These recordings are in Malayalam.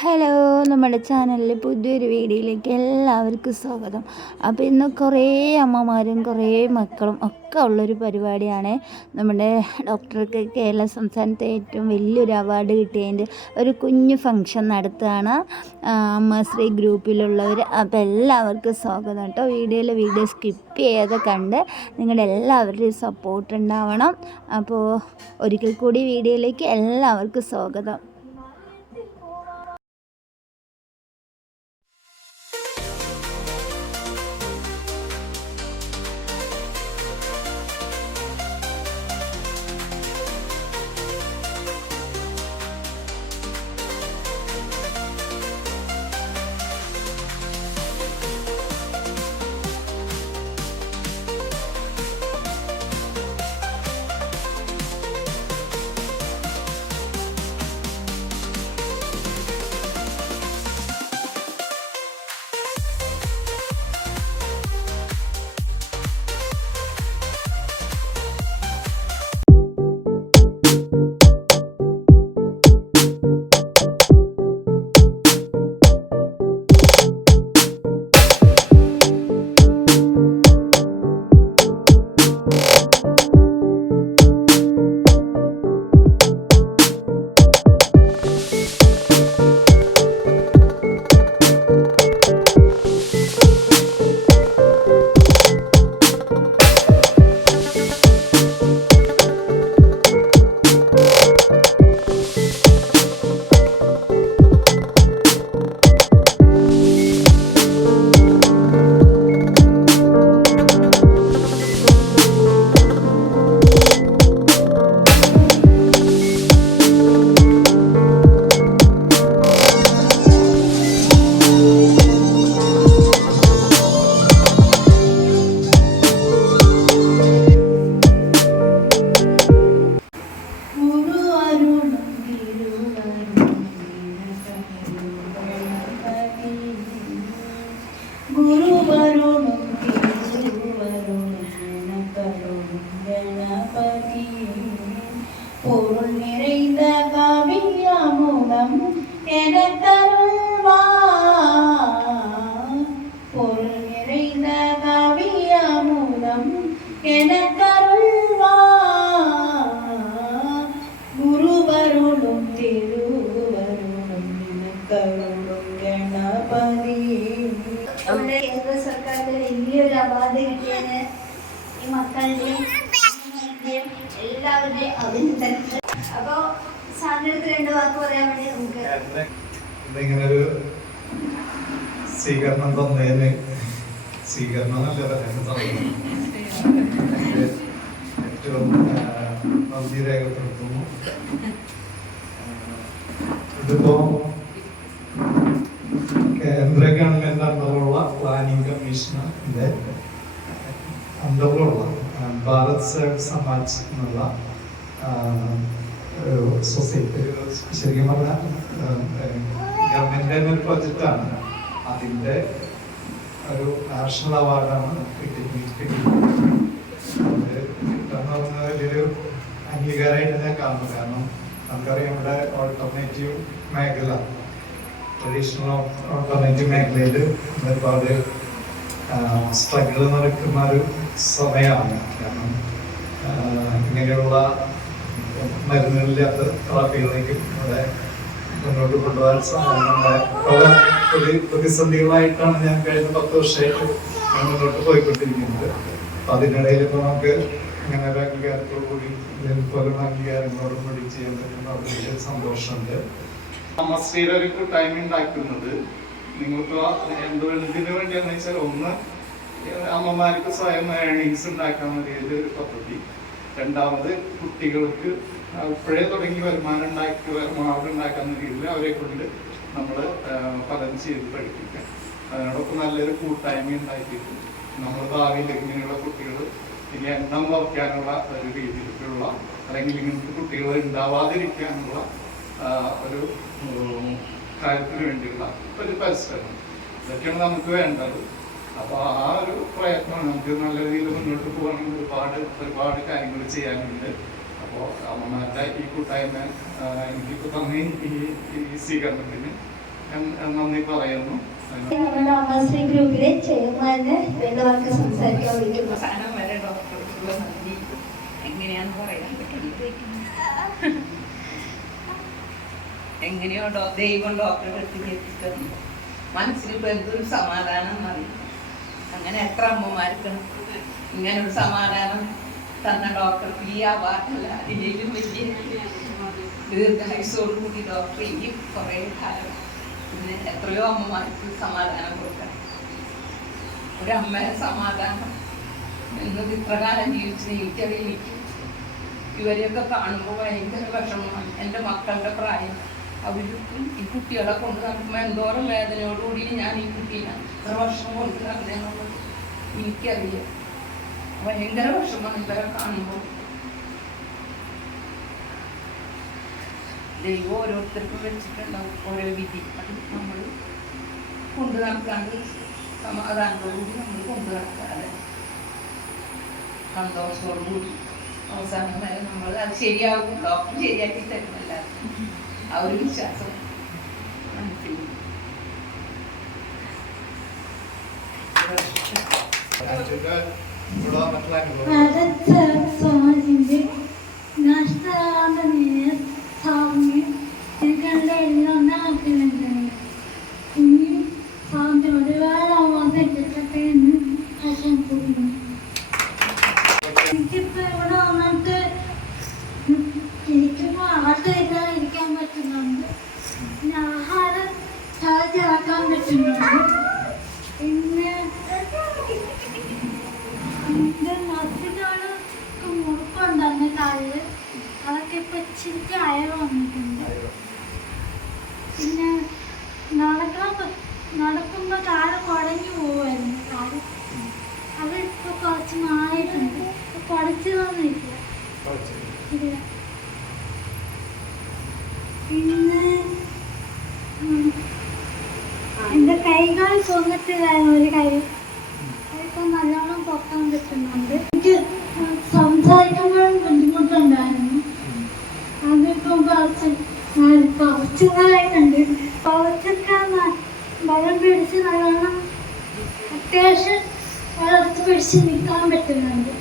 ഹലോ നമ്മുടെ ചാനലിൽ പുതിയൊരു വീഡിയോയിലേക്ക് എല്ലാവർക്കും സ്വാഗതം. അപ്പോൾ ഇന്ന് കുറേ അമ്മമാരും കുറേ മക്കളും ഒക്കെ ഉള്ളൊരു പരിപാടിയാണ്. നമ്മുടെ ഡോക്ടർക്ക് കേരള സംസ്ഥാനത്തെ ഏറ്റവും വലിയൊരു അവാർഡ് കിട്ടിയതിന്റെ ഒരു കുഞ്ഞു ഫംഗ്ഷൻ നടത്തുകയാണ്. അമ്മശ്രീ ഗ്രൂപ്പിലുള്ളവർ അപ്പോൾ എല്ലാവർക്കും സ്വാഗതം കേട്ടോ. വീഡിയോയിൽ വീഡിയോ സ്കിപ്പ് ചെയ്യാതെ കണ്ട് നിങ്ങളുടെ എല്ലാവരുടെയും സപ്പോർട്ട് ഉണ്ടാവണം. അപ്പോൾ ഒരിക്കൽ കൂടി വീഡിയോയിലേക്ക് എല്ലാവർക്കും സ്വാഗതം. അപ്പോ സാറിന്റെ അടുത്ത് രണ്ട് വാക്ക് പറയാൻ വേണ്ടി നമുക്ക് ഇന്നിങ്ങനെ ഒരു സ്വീകരണം തന്നേന്. സ്വീകരണം തന്നത് ഏറ്റവും നന്ദി രേഖപ്പെടുത്തുന്നു. ഇതിപ്പോ കേന്ദ്ര ഗവൺമെന്റ് അണ്ടറുള്ള പ്ലാനിംഗ് കമ്മീഷണറിന്റെ അണ്ടറിലുള്ള ഭാരത് സേവ് സമാജ് എന്നുള്ള സൊസൈറ്റി ശരിക്കും പറഞ്ഞാൽ ഗവൺമെന്റിന്റെ തന്നെ ഒരു പ്രൊജക്റ്റാണ് അതിന്റെ ഒരു നാഷണൽ അവാർഡാണ് കിട്ടി വലിയൊരു അംഗീകാരമായിട്ട് ഞാൻ കാണുന്നു. കാരണം നമുക്കറിയാം ഇവിടെ ഓൾട്ടർനേറ്റീവ് മേഖല ട്രഡീഷണൽ ഓൾട്ടർനേറ്റീവ് മേഖലയിൽ ഒരുപാട് സ്ട്രഗിൾ നടക്കുന്ന ഒരു സമയമാണ്. കാരണം ഇങ്ങനെയുള്ള മരുന്നുകളില്ലാത്ത തെറാപ്പികളിലേക്ക് ഇവിടെ മുന്നോട്ട് കൊണ്ടുപോകാൻ സാധ്യത പല പ്രതി- പ്രതിസന്ധികളായിട്ടാണ് ഞാൻ കഴിഞ്ഞ പത്ത് വർഷമായിട്ട് ഞാൻ മുന്നോട്ട് പോയിക്കൊണ്ടിരിക്കുന്നത്. അപ്പം അതിനിടയിൽ ഇപ്പോൾ നമുക്ക് ഇങ്ങനെ ഒരു അംഗീകാരത്തോടു കൂടി പല അംഗീകാരങ്ങളോടും കൂടി ചെയ്യാൻ പറ്റുന്ന വലിയ സന്തോഷമുണ്ട്. അമ്മശ്രീയുടെ ഒരു കൂട്ടായ്മ ഉണ്ടാക്കുന്നത് നിങ്ങൾക്ക് എന്ത് വേണ്ടതിന് വേണ്ടിയാണെന്ന് വെച്ചാൽ ഒന്ന് അമ്മമാർക്ക് സ്വയം ഏണിങ്സ് ഉണ്ടാക്കാൻ വേണ്ടിയൊരു പദ്ധതി. രണ്ടാമത് കുട്ടികൾക്ക് ഇപ്പോഴേ തുടങ്ങി വരുമാനം ഉണ്ടാക്കി മാർഗം ഉണ്ടാക്കുന്ന രീതിയിൽ അവരെ കൊണ്ട് നമ്മൾ പഠനം ചെയ്ത് പഠിപ്പിക്കാം. അതിനോടൊപ്പം നല്ലൊരു കൂട്ടായ്മ ഉണ്ടാക്കിയിട്ട് നമ്മൾ ഭാവിയിൽ ഇങ്ങനെയുള്ള കുട്ടികൾ ഇനി എണ്ണം കുറയ്ക്കാനുള്ള ഒരു രീതിയിലുള്ള അല്ലെങ്കിൽ ഇങ്ങനത്തെ കുട്ടികൾ ഉണ്ടാവാതിരിക്കാനുള്ള ഒരു കാര്യത്തിന് വേണ്ടിയുള്ള ഒരു പരിശ്രമം. ഇതൊക്കെയാണ് നമുക്ക് വേണ്ടത്. അപ്പോൾ ആ ഒരു പ്രയത്നം നമുക്ക് നല്ല രീതിയിൽ മുന്നോട്ട് പോകണമെങ്കിൽ ഒരുപാട് ഒരുപാട് കാര്യങ്ങൾ ചെയ്യാനുണ്ട്. അപ്പോൾ അമ്മമാരുടെ ഈ കൂട്ടായ്മ എനിക്ക് തന്നെ ഈ ഈ സ്വീകരണത്തിന് നന്ദി പറയുന്നു. നമ്മുടെ അമർശ്രീ ഗ്രൂപ്പിലെ ചെയർമാന് രണ്ട് വാക്ക് സംസാരിക്കാൻ വിളിക്കുന്നു അവസാനം വരെ ഡോക്ടർക്കുള്ള നന്ദി. എങ്ങനെയാന്ന് പറയാൻ പറ്റില്ല. എങ്ങനെയോ ദൈവം ഡോക്ടറെ അടുത്തേക്ക് എത്തിക്കുന്നു മനസ്സിൽ ഇപ്പൊ എന്തൊരു സമാധാനം എന്നറിയും അങ്ങനെ എത്ര അമ്മമാർക്ക് ഇങ്ങനെ ഒരു സമാധാനം തന്ന ഡോക്ടർക്ക് ഈ അവാർഡല്ല ഇതിലും വലിയ ദീർഘായുസോട് കൂടി ഡോക്ടർ ഇനി കുറേ കാലം പിന്നെ എത്രയോ അമ്മമാർക്ക് സമാധാനം കൊടുക്കാം അമ്മയുടെ സമാധാനം എന്നത് ഇത്രകാലം ജീവിച്ച് എനിക്കറിയിക്കും എനിക്ക് ഇവരെയൊക്കെ കാണുമ്പോൾ ഭയങ്കര വിഷമമാണ്. എന്റെ മക്കളുടെ പ്രായം അവർക്ക് ഈ കുട്ടികളെ കൊണ്ട് നടക്കുമ്പോൾ എന്തോരം വേദനയോടുകൂടി ഞാൻ ഈ കുട്ടീനെ വർഷം കൊണ്ട് നടക്കുന്നത് എനിക്കറിയാം. ഭയങ്കര വിഷമമാണ് ഇവരെ കാണുമ്പോൾ ദൈവം ഓരോരുത്തർക്കും വെച്ചിട്ടുണ്ടാവും ഓരോ വിധി. അത് നമ്മൾ കൊണ്ടു നടക്കാണ്ട് സമാധാനത്തോടുകൂടി നമ്മൾ കൊണ്ടു നടക്കാതെ സന്തോഷത്തോടുകൂടി അവസാനം വരെ നമ്മൾ അത് ശരിയാകും ഡോക്ടർ ശരിയാക്കി തരുമല്ല ആ ഒരു വിശ്വാസം അനുഭവം. ഭാരത് സമാജിന്റെ നഷ്ടമാകുന്ന സ്വാമി ഞങ്ങളുടെ എല്ലാം ആക്കുന്നുണ്ടായി ഇനി സ്വാമി ഒരുപാട് അവാർഡ് കിട്ടട്ടെ എന്ന് ആശംസിക്കുന്നു എനിക്കിപ്പോ ഇവിടെ വന്നിട്ട് എനിക്കിപ്പോ അവാർഡ് ഇല്ലാതെ ഇരിക്കാൻ പറ്റുന്നുണ്ട് പിന്നെ ആഹാരം ചാർജാക്കാൻ പറ്റുന്നുണ്ട് പിന്നെ എന്റെ മസിലാണ് മുറുക്കുണ്ടായിരുന്ന കാലിൽ അതൊക്കെ ഇപ്പൊ ഇച്ചിരി അയവ് വന്നിട്ടുണ്ട് പിന്നെ നടക്കാൻ പ- നടക്കുമ്പോ കാൽ കുടഞ്ഞു പോവായിരുന്നു കാൽ അത് ഇപ്പൊ കുറച്ച് മാറിയിട്ടുണ്ട് ഇപ്പൊ കുടച്ചതൊന്നുമില്ല ഇല്ല. പിന്നെ ഉം, എന്റെ കൈകാൽ പൊങ്ങത്തില്ലായിരുന്നു ഒരു കാര്യം. അതിപ്പോ നല്ലോണം പൊക്കാൻ പറ്റുന്നുണ്ട് എനിക്ക് സംസാരിക്കുമ്പോഴും ബുദ്ധിമുട്ടുണ്ടായിരുന്നു. അതിപ്പം കുറച്ച് കുറച്ചുകളായിട്ടുണ്ട് കുറച്ചൊക്കെ ന- ബലം പിടിച്ച് നല്ലോണം അത്യാവശ്യം വളർത്ത് പിടിച്ച് നിൽക്കാൻ പറ്റുന്നുണ്ട്.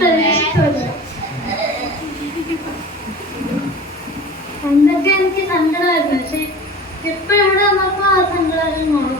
പ്രതീക്ഷിച്ചില്ല പണ്ടൊക്കെ എനിക്ക് സങ്കടമായിരുന്നു. പക്ഷെ ഇപ്പൊ ഇവിടെ വന്നപ്പോ ആ സങ്കടം മാറി.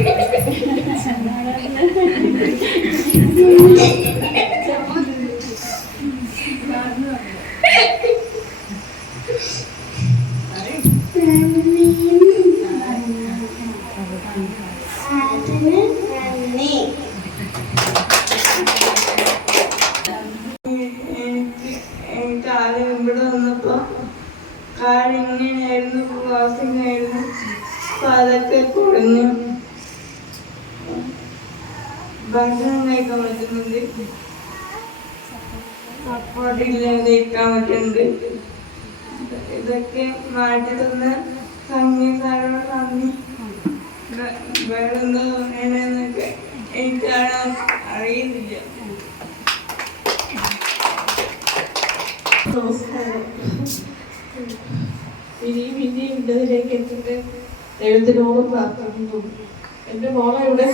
ക്രോസിംഗ് ആയിരുന്നു അപ്പൊ അതൊക്കെ കുറഞ്ഞു ഭക്ഷണം പറ്റുന്നുണ്ട്. ഇതൊക്കെ മാറ്റി തന്ന നന്ദി. വേ- വേറെന്താ പറയണെന്നൊക്കെ എനിക്കാണ് അറിയുന്നില്ല. ഇനിയും ഇനിയും ഇന്നതിലേക്ക് എത്തിട്ട് ദൈവത്തിനോട് പ്രാർത്ഥിക്കുന്നു. എന്റെ മോളെ ഇവിടെ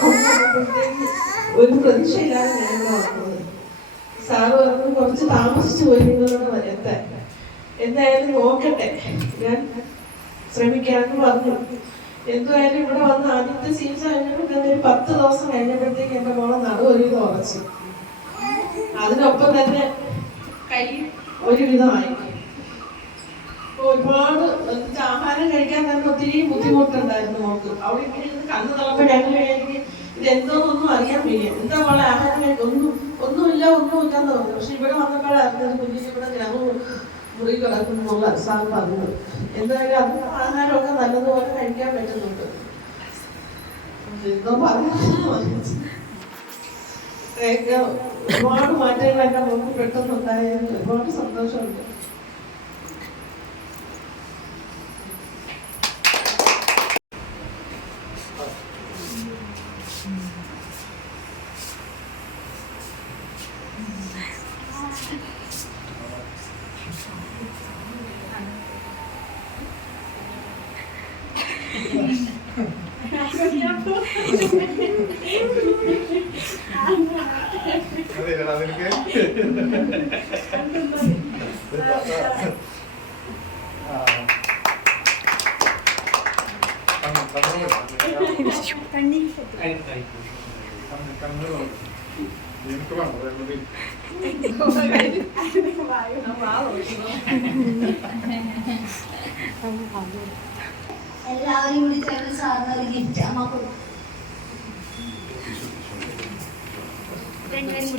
ഒരു പ്രതീക്ഷയില്ലാതെ ഞാൻ ഇവിടെ വന്നത് സാറ് പറഞ്ഞു കുറച്ച് താമസിച്ചു പോയി എത്താൻ എന്തായാലും നോക്കട്ടെ. ഞാൻ ശ്രമിക്കാമെന്ന് പറഞ്ഞു. എന്തായാലും ഇവിടെ വന്ന് ആദ്യത്തെ സീൻസ് കഴിഞ്ഞപ്പോൾ ഒരു പത്ത് ദിവസം കഴിഞ്ഞപ്പോഴത്തേക്ക് എന്റെ മോളെ നടുവൊരുവിധം ഉറച്ചു. അതിനൊപ്പം തന്നെ കൈ ഒരുവിധമായി ഒരുപാട് ആഹാരം കഴിക്കാൻ തന്നെ ഒത്തിരി ബുദ്ധിമുട്ടുണ്ടായിരുന്നു മോൾക്ക്. അവിടെ ഇങ്ങനെ ഇരുന്ന് കണ്ണ് തളപ്പോഴങ്ങനെ എനിക്ക് ഒന്നും അറിയാൻ വയ്യ. എന്താ പോലെ ആഹാരം ഒന്നും ഒന്നുമില്ല ഒന്നുമില്ല എന്ന് പറഞ്ഞു. പക്ഷെ ഇവിടെ വന്നപ്പോഴാണ് കുഞ്ഞിന് ഇവിടെ മുറി കിടക്കുന്നുള്ള സാർ പറഞ്ഞത്. എന്തായാലും അത് ആഹാരമൊക്കെ നല്ലതുപോലെ കഴിക്കാൻ പറ്റുന്നുണ്ട്. എന്തോ പറഞ്ഞു ഒരുപാട് മാറ്റങ്ങളൊക്കെ നമുക്ക് പെട്ടെന്നുണ്ടായതിൽ ഒരുപാട് സന്തോഷമുണ്ട് അതെയടാ നിനക്ക് ആ. കണ്ണ് കണ്ണ് നോക്ക്. കണ്ണ് കണ്ണ് നോക്ക്. എനിക്ക് വേണം അതേപോലെ എല്ലാവരും കൂടി ചേർന്ന് സാറിന് ഒരു ഗിഫ്റ്റ് അമ്മ കൊടുക്കും. രണ്ടുപേരും